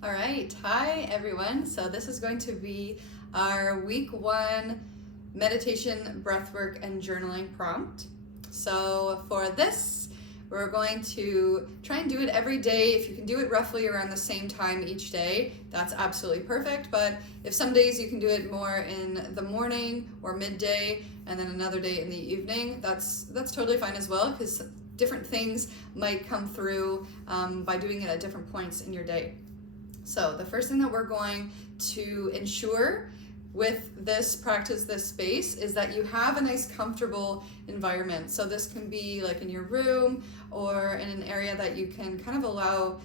All right, hi everyone. So this is going to be our week 1 meditation, breathwork, and journaling prompt. So for this, we're going to try and do it every day. If you can do it roughly around the same time each day, that's absolutely perfect. But if some days you can do it more in the morning or midday, and then another day in the evening, that's totally fine as well, because different things might come through by doing it at different points in your day. So the first thing that we're going to ensure with this practice, this space, is that you have a nice comfortable environment. So this can be like in your room or in an area that you can kind of allow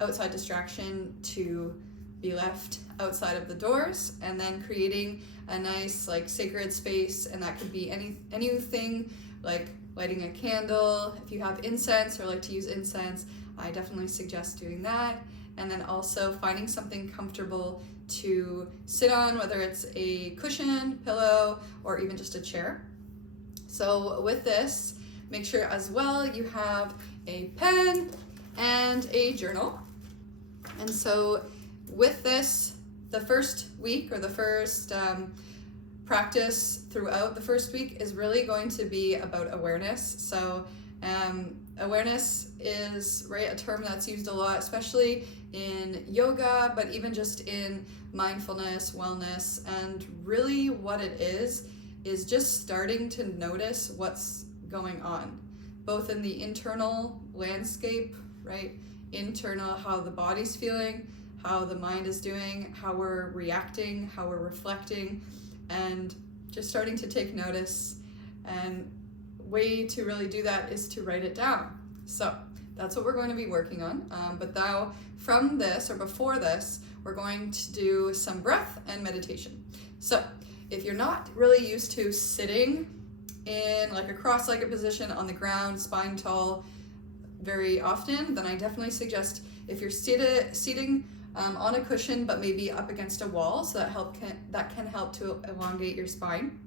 outside distraction to be left outside of the doors, and then creating a nice like sacred space. And that could be anything like lighting a candle. If you have incense or like to use incense, I definitely suggest doing that. And then also finding something comfortable to sit on, whether it's a cushion, pillow, or even just a chair. So with this, make sure as well you have a pen and a journal. And so with this, the first week or the first practice throughout the first week is really going to be about awareness. So awareness is a term that's used a lot, especially in yoga, but even just in mindfulness, wellness, and really what it is just starting to notice what's going on, both in the internal landscape, right? Internal, how the body's feeling, how the mind is doing, how we're reacting, how we're reflecting, and just starting to take notice. And way to really do that is to write it down. So that's what we're going to be working on. But now from this, or before this, we're going to do some breath and meditation. So if you're not really used to sitting in like a cross-legged position on the ground, spine tall, very often, then I definitely suggest if you're seating on a cushion, but maybe up against a wall, so that can help to elongate your spine.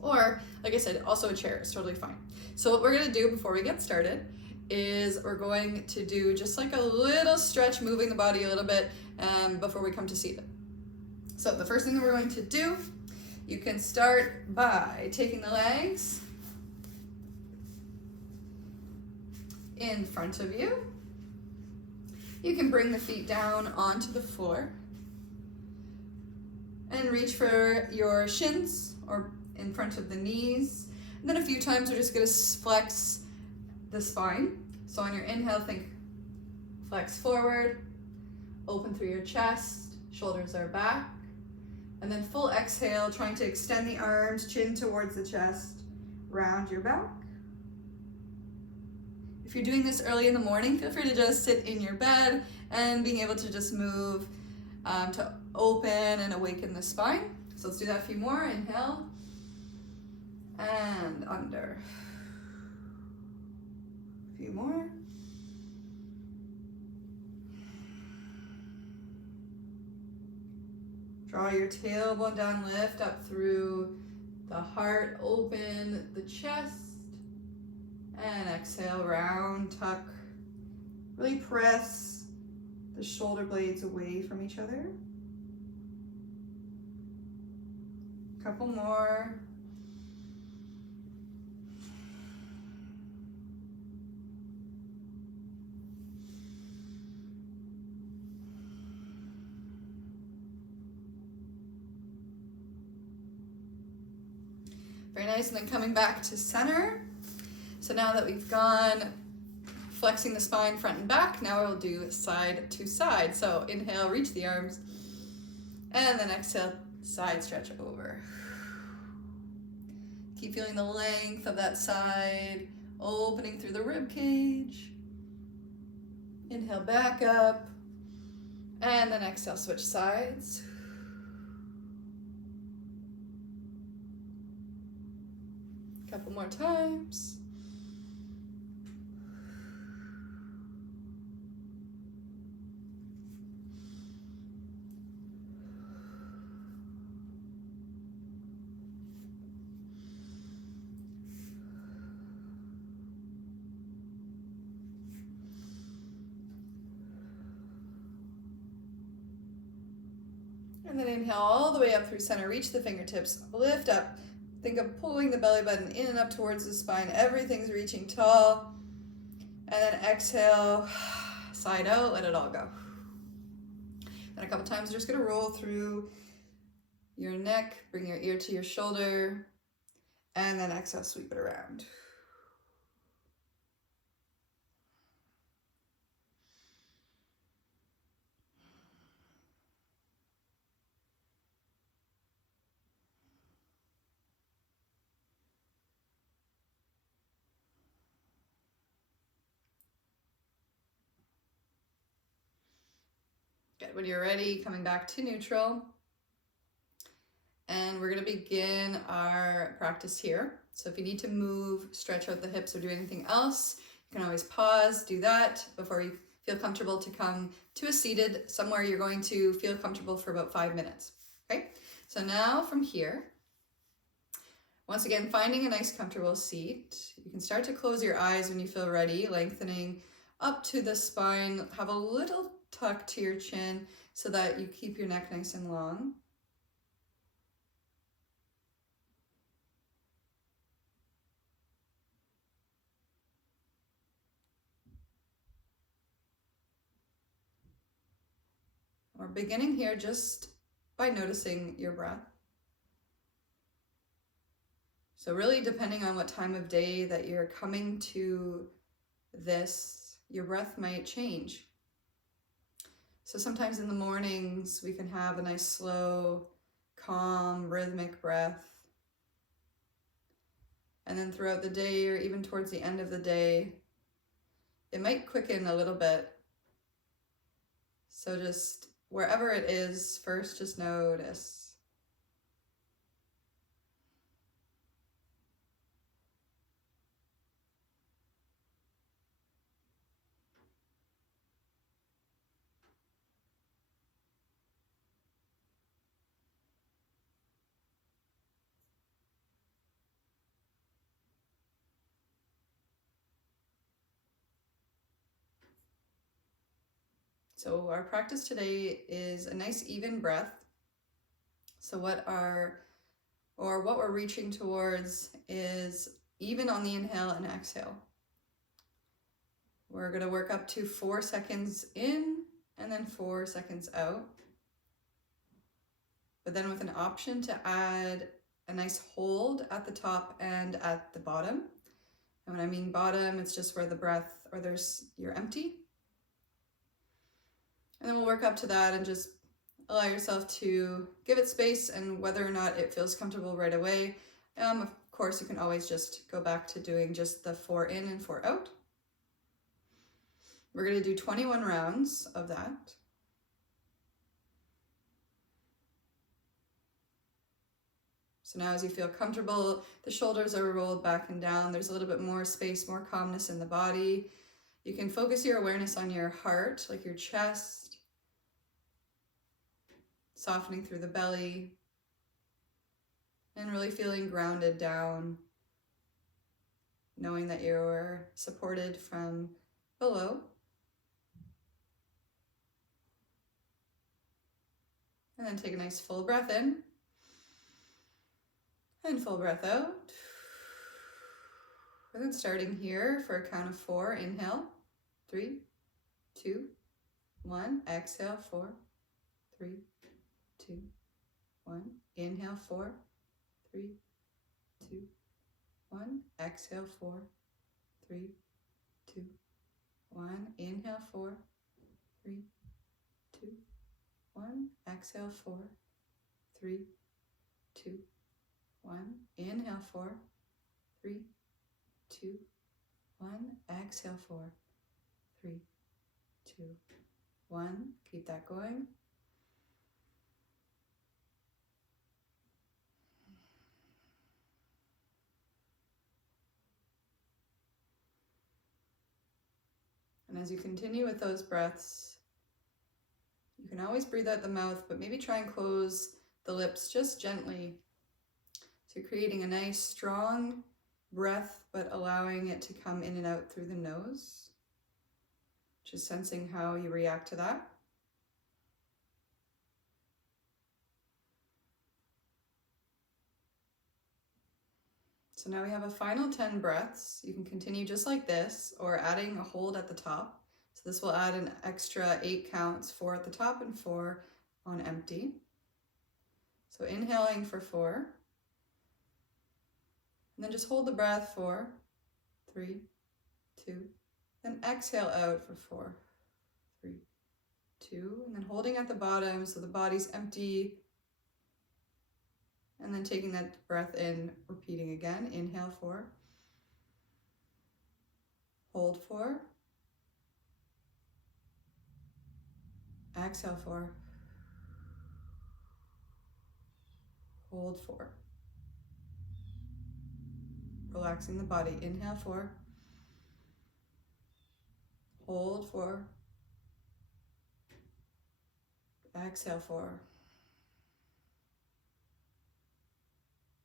Or, like I said, also a chair is totally fine. So what we're gonna do before we get started is we're going to do just like a little stretch, moving the body a little bit before we come to seated. So the first thing that we're going to do, you can start by taking the legs in front of you. You can bring the feet down onto the floor and reach for your shins or in front of the knees. And then a few times we're just going to flex the spine. So on your inhale, think flex forward, open through your chest, shoulders are back. And then full exhale, trying to extend the arms, chin towards the chest, round your back. If you're doing this early in the morning, feel free to just sit in your bed and being able to just move to open and awaken the spine. So let's do that a few more. Inhale and under. A few more. Draw your tailbone down, lift up through the heart, open the chest. And exhale, round, tuck. Really press the shoulder blades away from each other. Couple more. Very nice, and then coming back to center. So now that we've gone flexing the spine front and back, now we'll do side to side. So inhale, reach the arms, and then exhale, side stretch over. Keep feeling the length of that side, opening through the rib cage. Inhale, back up, and then exhale, switch sides. Couple more times. And then inhale all the way up through center. Reach the fingertips, lift up. Think of pulling the belly button in and up towards the spine. Everything's reaching tall. And then exhale, side out, let it all go. And a couple times you're just gonna roll through your neck, bring your ear to your shoulder, and then exhale, sweep it around. Good. When you're ready, coming back to neutral. And we're going to begin our practice here. So if you need to move, stretch out the hips, or do anything else, you can always pause, do that before you feel comfortable to come to a seated, somewhere you're going to feel comfortable for about 5 minutes. Okay, so now from here, once again, finding a nice comfortable seat. You can start to close your eyes when you feel ready, lengthening up to the spine. Have a little tuck to your chin so that you keep your neck nice and long. We're beginning here just by noticing your breath. So really, depending on what time of day that you're coming to this, your breath might change. So sometimes in the mornings, we can have a nice, slow, calm, rhythmic breath. And then throughout the day, or even towards the end of the day, it might quicken a little bit. So just wherever it is, first just notice. So our practice today is a nice even breath. So what we're reaching towards is even on the inhale and exhale. We're going to work up to 4 seconds in and then 4 seconds out. But then with an option to add a nice hold at the top and at the bottom. And when I mean bottom, it's just where the breath, or you're empty. And then we'll work up to that and just allow yourself to give it space, and whether or not it feels comfortable right away. Of course, you can always just go back to doing just the 4 in and 4 out. We're going to do 21 rounds of that. So now as you feel comfortable, the shoulders are rolled back and down. There's a little bit more space, more calmness in the body. You can focus your awareness on your heart, like your chest, softening through the belly, and really feeling grounded down, knowing that you're supported from below. And then take a nice full breath in and full breath out. And then starting here for a count of 4, inhale, 3, 2, 1, exhale, 4, 3, 2, 1, inhale, 4, 3, 2, 1, exhale, 4, 3, 2, 1, inhale, 4, 3, 2, 1, exhale, 4, 3, 2, 1, inhale, 4, 3, 2, 1, exhale, 4, 3, 2, 1. Keep that going. And as you continue with those breaths, you can always breathe out the mouth, but maybe try and close the lips just gently. So you're creating a nice, strong breath, but allowing it to come in and out through the nose. Just sensing how you react to that. So now we have a final 10 breaths. You can continue just like this or adding a hold at the top. So this will add an extra 8 counts, 4 at the top and 4 on empty. So inhaling for 4. And then just hold the breath, 4, 3, 2. Then exhale out for 4, 3, 2. And then holding at the bottom so the body's empty. And then taking that breath in, repeating again. Inhale 4. Hold 4. Exhale 4. Hold 4. Relaxing the body. Inhale 4. Hold 4. Exhale 4.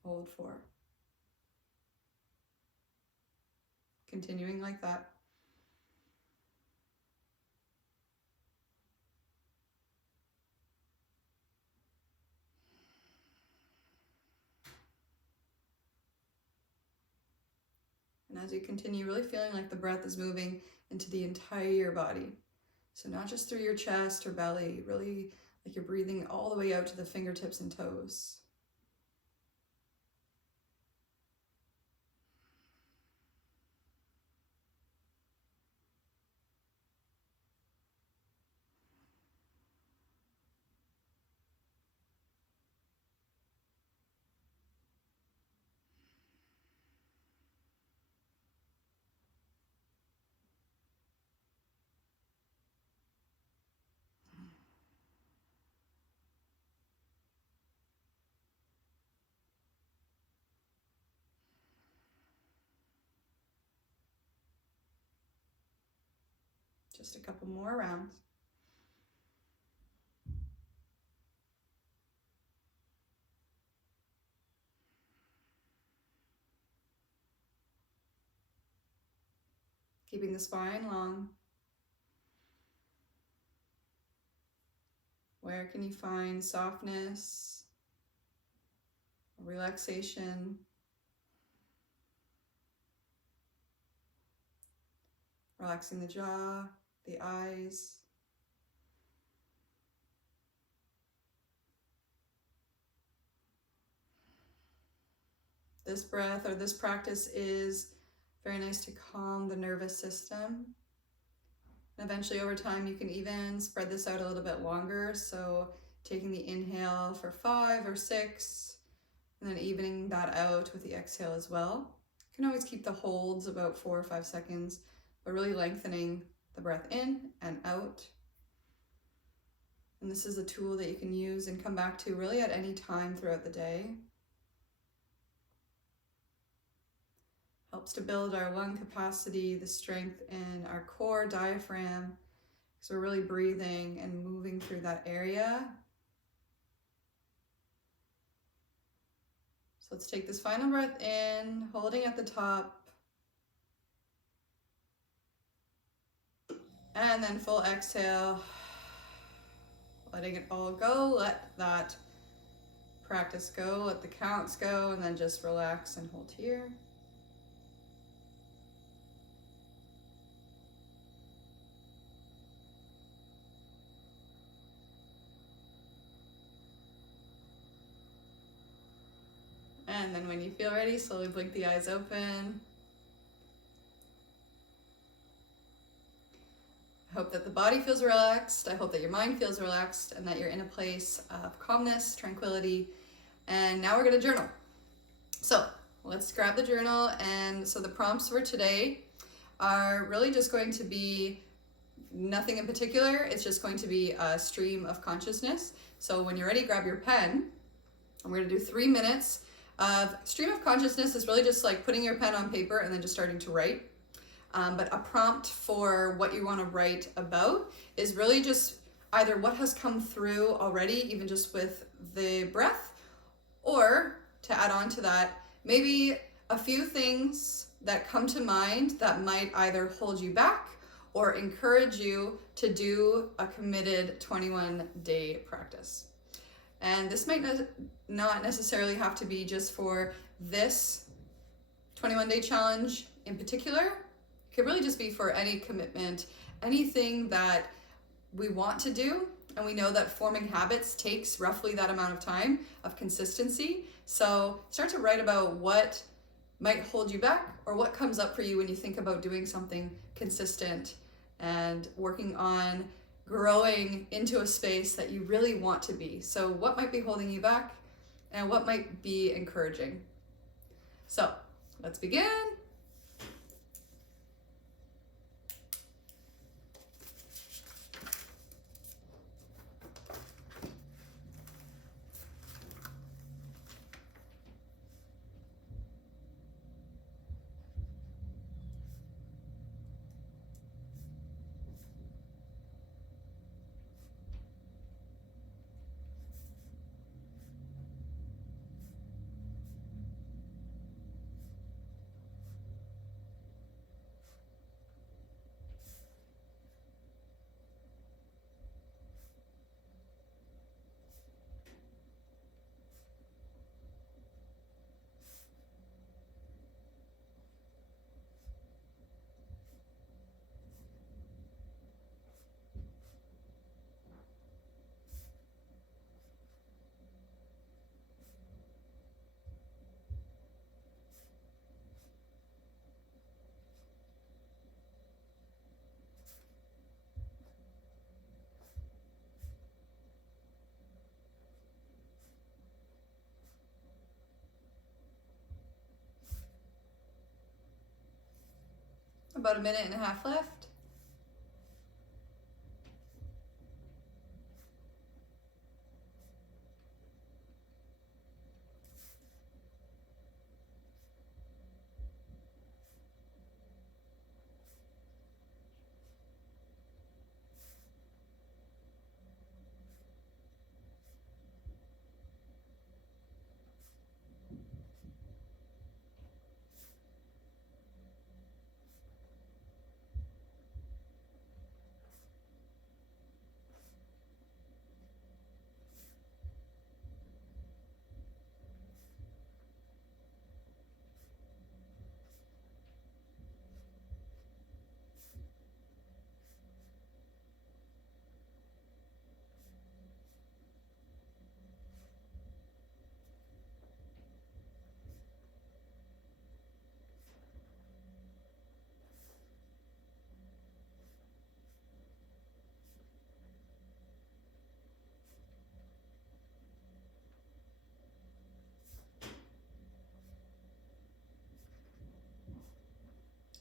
Hold 4. Continuing like that. And as you continue, really feeling like the breath is moving into the entire body. So not just through your chest or belly, really like you're breathing all the way out to the fingertips and toes. Just a couple more rounds. Keeping the spine long. Where can you find softness, relaxation? Relaxing the jaw, the eyes. This breath or this practice is very nice to calm the nervous system. And eventually over time you can even spread this out a little bit longer. So taking the inhale for 5 or 6, and then evening that out with the exhale as well. You can always keep the holds about 4 or 5 seconds, but really lengthening the breath in and out. And this is a tool that you can use and come back to really at any time throughout the day. Helps to build our lung capacity, the strength in our core diaphragm, because we're really breathing and moving through that area. So let's take this final breath in, holding at the top. And then full exhale, letting it all go. Let that practice go, let the counts go, and then just relax and hold here. And then when you feel ready, slowly blink the eyes open. I hope that the body feels relaxed. I hope that your mind feels relaxed and that you're in a place of calmness, tranquility. And now we're gonna journal. So let's grab the journal. And so the prompts for today are really just going to be nothing in particular. It's just going to be a stream of consciousness. So when you're ready, grab your pen. And we're gonna do 3 minutes of stream of consciousness. Is really just like putting your pen on paper and then just starting to write. But a prompt for what you want to write about is really just either what has come through already, even just with the breath, or to add on to that, maybe a few things that come to mind that might either hold you back or encourage you to do a committed 21-day practice. And this might not necessarily have to be just for this 21-day challenge in particular could really just be for any commitment, anything that we want to do. And we know that forming habits takes roughly that amount of time of consistency. So start to write about what might hold you back or what comes up for you when you think about doing something consistent and working on growing into a space that you really want to be. So what might be holding you back and what might be encouraging? So let's begin. About a minute and a half left.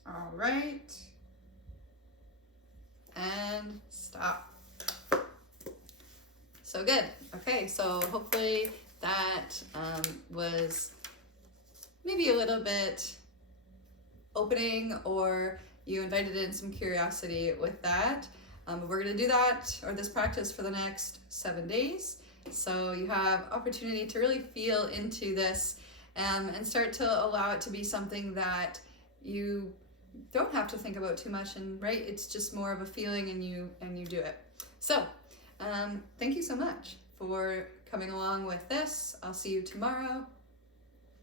All right. And stop. So good. Okay, so hopefully that was maybe a little bit opening, or you invited in some curiosity with that. We're going to do that, or this practice, for the next 7 days. So you have opportunity to really feel into this and start to allow it to be something that you don't have to think about too much, and right, it's just more of a feeling, and you do it. So thank you so much for coming along with this. I'll see you tomorrow.